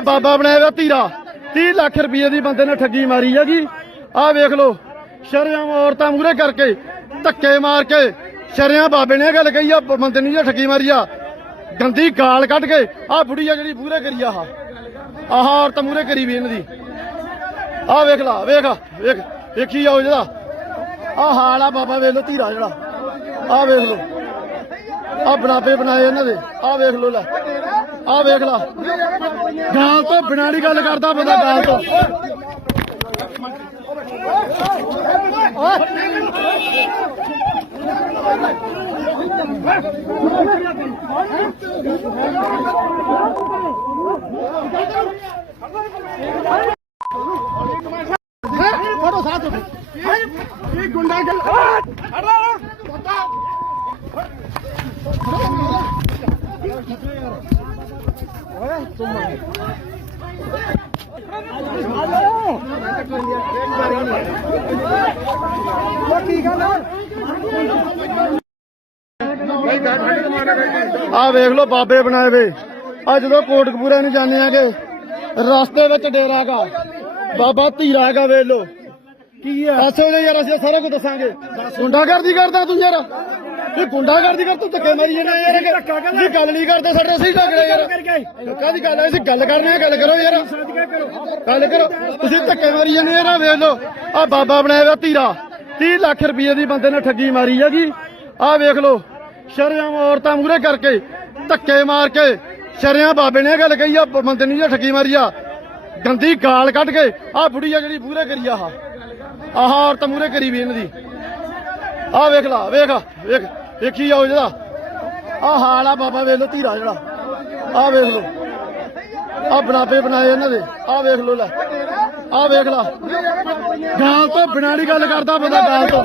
ਬਾਬਾ ਬਣਾਇਆ ਹੋਇਆ ਧੀਰਾ। 30 ਲੱਖ ਰੁਪਏ ਦੀ ਬੰਦੇ ਨੇ ਠੱਗੀ ਮਾਰੀ ਹੈਗੀ। ਆਹ ਵੇਖ ਲਓ, ਸ਼ਰਿਆਮ ਔਰਤਾਂ ਮੂਰੇ ਕਰਕੇ ਧੱਕੇ ਮਾਰ ਕੇ ਸ਼ਰਿਆਂ ਬਾਬੇ ਨੇ ਗੱਲ ਕਹੀ ਆ, ਬੰਦੇ ਨੇ ਠੱਗੀ ਮਾਰੀ ਆ। ਗੰਦੀ ਗਾਲ ਕੱਢ ਕੇ ਆਹ ਬੁੜੀ ਆ ਜਿਹੜੀ ਮੂਰੇ ਕਰੀ ਆ ਆਹ। ਆਹ ਔਰਤ ਮੂਰੇ ਕਰੀ ਵੀ ਇਹਨਾਂ ਦੀ। ਆਹ ਵੇਖ ਲਾ, ਵੇਖ ਵੇਖ, ਵੇਖੀ ਜਾਓ ਜਿਹੜਾ। ਆਹ ਹਾਲ ਆ ਬਾਬਾ ਵੇਖ ਲੋ ਧੀਰਾ ਜਿਹੜਾ। ਆਹ ਵੇਖ ਲੋ ਆਹ ਬਣਾਪੇ ਬਣਾਏ ਇਹਨਾਂ ਦੇ। ਆਹ ਵੇਖ ਲੋ ਲੈ। ਆਹ ਵੇਖ ਲਾ। ਗਾਲ ਤੋਂ ਬਿਨਾਂ ਦੀ ਗੱਲ ਕਰਦਾ ਬੰਦਾ, ਗਾਲ ਤੋਂ। ਫੋਟੋ ਸਾਥ। ਇਹ ਗੁੰਡਾ ਗੱਲ ਆਹ ਵੇਖ ਲੋ ਬਾਬੇ ਬਣਾਏ ਵੇ। ਆ ਜਦੋਂ ਕੋਟਕਪੂਰਾ ਨੂੰ ਜਾਂਦੇ ਆਗੇ ਰਸਤੇ ਵਿੱਚ ਡੇਰਾ ਹੈਗਾ। ਬਾਬਾ ਧੀਰਾ ਹੈਗਾ ਵੇਖ ਲੋ ਕੀ ਆ? ਦੱਸੋ ਯਾਰ ਅਸੀਂ ਸਾਰਾ ਕੁਝ ਦੱਸਾਂਗੇ। ਗੁੰਡਾਗਰਦੀ ਕਰਦਾ ਤੂੰ ਯਾਰ। ਇਹ ਗੁੰਡਾਗਰਦੀ ਕਰ ਤੂੰ ਧੱਕੇ ਮਾਰੀ ਜਾਂਦਾ ਯਾਰ। ਇਹ ਗੱਲ ਨਹੀਂ ਕਰਦੇ ਸਾਡੇ ਅਸੀਂ ਢੱਕਦੇ ਯਾਰ। ਕਾਹਦੀ ਗੱਲ ਹੈ ਅਸੀਂ ਗੱਲ ਕਰਨੀ ਆ ਗੱਲ ਕਰੋ ਯਾਰ। ਗੱਲ ਕਰੋ। ਤੁਸੀਂ ਧੱਕੇ ਮਾਰੀ ਜਾਂਦੇ ਯਾਰ ਵੇਖ ਲੋ ਆ ਬਾਬਾ ਬਣਾਇਆ ਹੋਇਆ ਧੀਰਾ 30 ਲੱਖ ਰੁਪਏ ਦੀ ਬੰਦੇ ਨੇ ਠੱਗੀ ਮਾਰੀ ਹੈਗੀ ਆਹ ਵੇਖ ਲੋ ਸ਼ਰਿਆਮ ਔਰਤਾਂ ਮੂਰੇ ਕਰਕੇ ਧੱਕੇ ਮਾਰ ਕੇ ਸ਼ਰਿਆਂ ਬਾਬੇ ਨੇ ਗੱਲ ਕਹੀ ਆ ਬੰਦੇ ਨੇ ਜੇ ਠੱਗੀ ਮਾਰੀ ਆ। ਗੰਦੀ ਗਾਲ ਕੱਢ ਕੇ ਆਹ ਬੁੜੀ ਆ ਜਿਹੜੀ ਮੂਰੇ ਕਰੀ ਆ ਆਹ। ਆਹ ਔਰਤ ਮੂਰੇ ਕਰੀ ਵੀ ਇਹਨਾਂ ਦੀ। ਆਹ ਵੇਖ ਲਾ, ਵੇਖ ਵੇਖ, ਵੇਖੀ ਜਾਓ ਜਿਹੜਾ। ਆਹ ਹਾਲ ਆ ਬਾਬਾ ਵੇਖ ਲੋ ਧੀਰਾ ਜਿਹੜਾ। ਆਹ ਵੇਖ ਲੋ ਆਹ ਬਣਾਪੇ ਬਣਾਏ ਇਹਨਾਂ ਦੇ। ਆਹ ਵੇਖ ਲੋ ਲੈ। ਆਹ ਵੇਖ ਲਾ। ਗਾਲ ਤੋਂ ਬਿਨਾਂ ਦੀ ਗੱਲ ਕਰਦਾ ਬੰਦਾ ਗਾਲ ਤੋਂ।